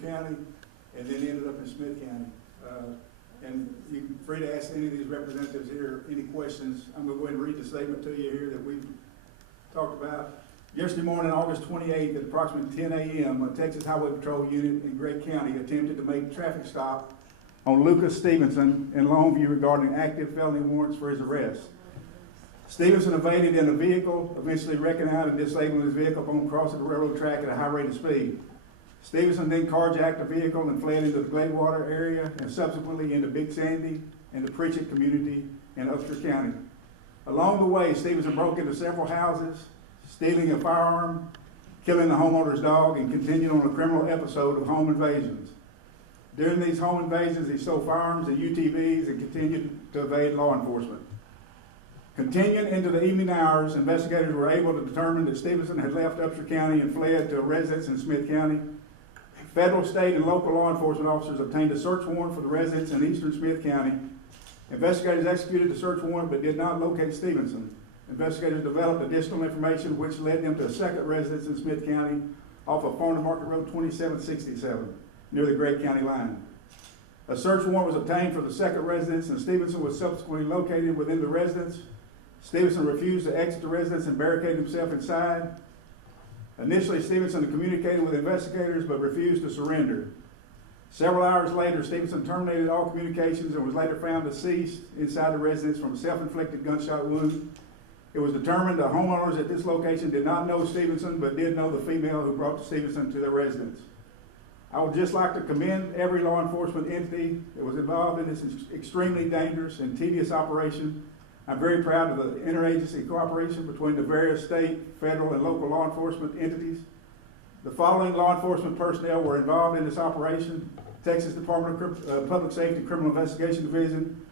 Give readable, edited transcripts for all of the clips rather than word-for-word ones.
Upshur County and then ended up in Smith County. And you're free to ask any of these representatives here any questions. I'm going to go ahead and read the statement to you here that we've talked about. Yesterday morning, August 28th, at approximately 10 a.m., a Texas Highway Patrol unit in Gregg County attempted to make a traffic stop on Lucas Stevenson in Longview regarding active felony warrants for his arrest. Stevenson evaded in a vehicle, eventually wrecking out and disabling his vehicle upon crossing the railroad track at a high rate of speed. Stevenson then carjacked the vehicle and fled into the Gladewater area and subsequently into Big Sandy and the Pritchett community in Upshur County. Along the way, Stevenson broke into several houses, stealing a firearm, killing the homeowner's dog, and continued on a criminal episode of home invasions. During these home invasions, he stole firearms and UTVs and continued to evade law enforcement. Continuing into the evening hours, investigators were able to determine that Stevenson had left Upshur County and fled to a residence in Smith County. Federal, state, and local law enforcement officers obtained a search warrant for the residence in eastern Smith County. Investigators executed the search warrant but did not locate Stevenson. Investigators developed additional information which led them to a second residence in Smith County off of Farm to Market Road 2767 near the Gregg County line. A search warrant was obtained for the second residence and Stevenson was subsequently located within the residence. Stevenson refused to exit the residence and barricaded himself inside. Initially, Stevenson communicated with investigators but refused to surrender. Several hours later, Stevenson terminated all communications and was later found deceased inside the residence from a self-inflicted gunshot wound. It was determined the homeowners at this location did not know Stevenson but did know the female who brought Stevenson to their residence. I would just like to commend every law enforcement entity that was involved in this extremely dangerous and tedious operation. I'm very proud of the interagency cooperation between the various state, federal, and local law enforcement entities. The following law enforcement personnel were involved in this operation: Texas Department of Public Safety Criminal Investigation Division,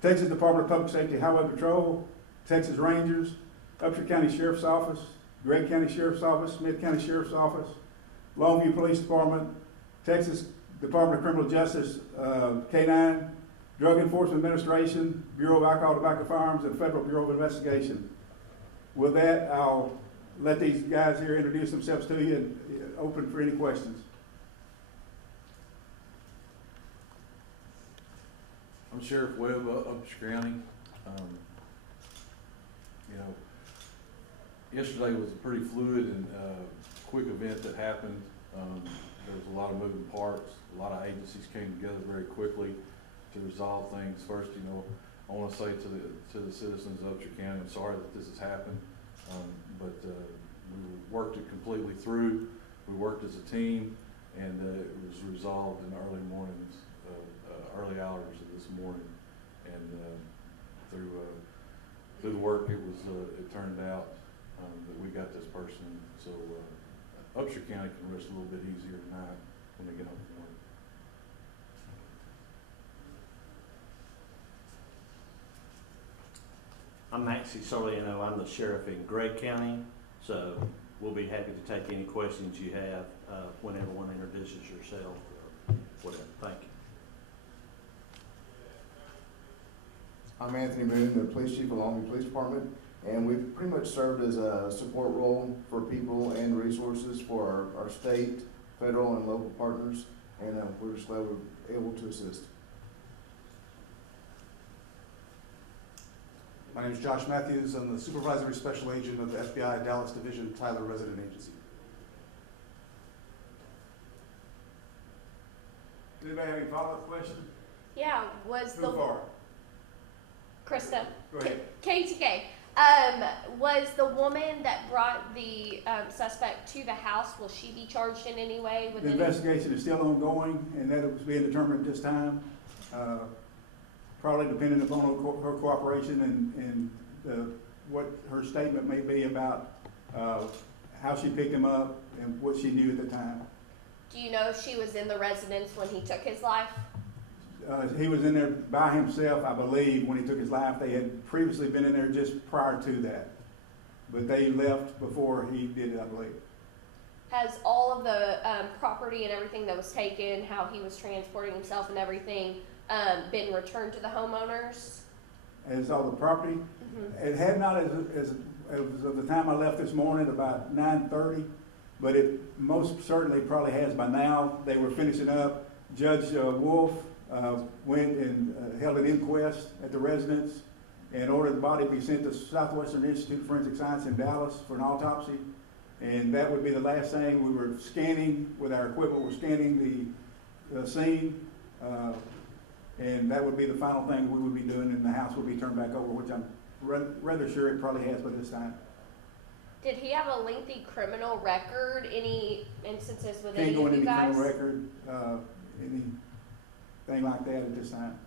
Texas Department of Public Safety Highway Patrol, Texas Rangers, Upshur County Sheriff's Office, Gregg County Sheriff's Office, Smith County Sheriff's Office, Longview Police Department, Texas Department of Criminal Justice K-9, Drug Enforcement Administration, Bureau of Alcohol, Tobacco, Firearms, and Federal Bureau of Investigation. With that, I'll let these guys here introduce themselves to you and open for any questions. I'm Sheriff Webb, Upshur County. Yesterday was a pretty fluid and quick event that happened. There was a lot of moving parts. A lot of agencies came together very quickly to resolve things. First, I want to say to the citizens of Upshur County, I'm sorry that this has happened, but we worked it completely through. We worked as a team, and it was resolved in the early hours of this morning. And through the work, it turned out that we got this person. So Upshur County can rest a little bit easier tonight when they get home from work. I'm Maxie Soliano. I'm the sheriff in Gregg County, so we'll be happy to take any questions you have whenever one introduces yourself or whatever. Thank you. I'm Anthony Moon, the police chief of Longview Police Department, and we've pretty much served as a support role for people and resources for our state, federal, and local partners, and we're just glad we're able to assist. My name is Josh Matthews. I'm the Supervisory Special Agent of the FBI Dallas Division Tyler Resident Agency. Does anybody have any follow-up questions? Yeah, was Who far? Krista. Go ahead. KTK. Was the woman that brought the suspect to the house, will she be charged in any way? With The investigation is still ongoing, and that was being determined at this time. Probably depending upon her cooperation and what her statement may be about how she picked him up and what she knew at the time. Do you know if she was in the residence when he took his life? He was in there by himself, I believe, when he took his life. They had previously been in there just prior to that, but they left before he did it, I believe. Has all of the property and everything that was taken, how he was transporting himself and everything, been returned to the homeowners? As all the property, It had not as of the time I left this morning, about 9:30. but it most certainly probably has by now. They were finishing up. Judge Wolf went and held an inquest at the residence and ordered the body be sent to Southwestern Institute of Forensic Science in Dallas for an autopsy. And that would be the last thing. We were scanning with our equipment, we're scanning the scene, and that would be the final thing we would be doing, and the house would be turned back over, which I'm rather sure it probably has by this time. Did he have a lengthy criminal record? Any instances with Can't any go of into you any guys? criminal record, anything like that at this time.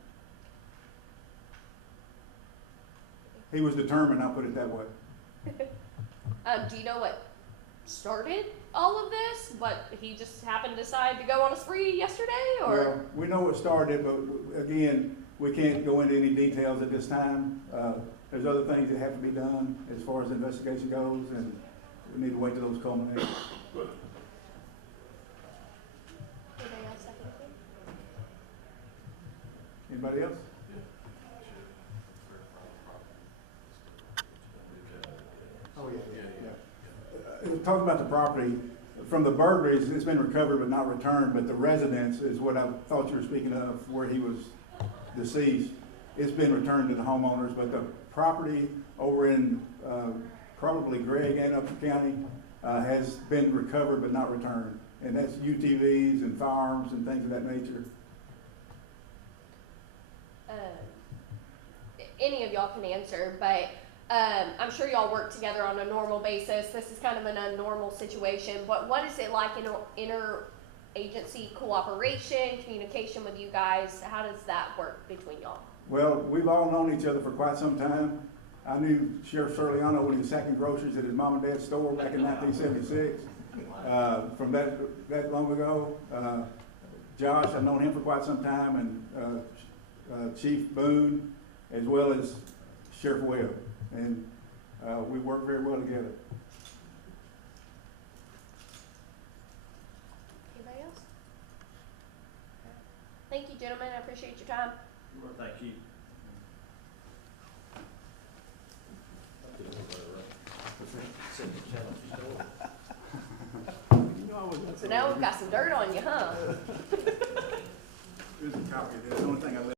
He was determined, I'll put it that way. Do you know what started all of this? What, he just happened to decide to go on a spree yesterday, or? Well, we know what started, but again, we can't go into any details at this time. There's other things that have to be done as far as the investigation goes, and we need to wait till those culminate. Anybody else have anything? Anybody else? Oh, yeah. Talking about the property, from the burglaries, it's been recovered but not returned, but the residence is what I thought you were speaking of, where he was deceased. It's been returned to the homeowners, but the property over in probably Gregg and Upshur County has been recovered but not returned. And that's UTVs and firearms and things of that nature. Any of y'all can answer, but I'm sure y'all work together on a normal basis. This is kind of an abnormal situation, but what is it like in interagency cooperation, communication with you guys? How does that work between y'all? Well, we've all known each other for quite some time. I knew Sheriff Sirleano when he was sacking groceries at his mom and dad's store back in 1976. From that long ago, Josh, I've known him for quite some time, and Chief Boone, as well as Sheriff Webb, and we work very well together. Anybody else? Thank you, gentlemen. I appreciate your time. Thank you. So now we've got some dirt on you, huh? Here's a copy of this. The only thing I left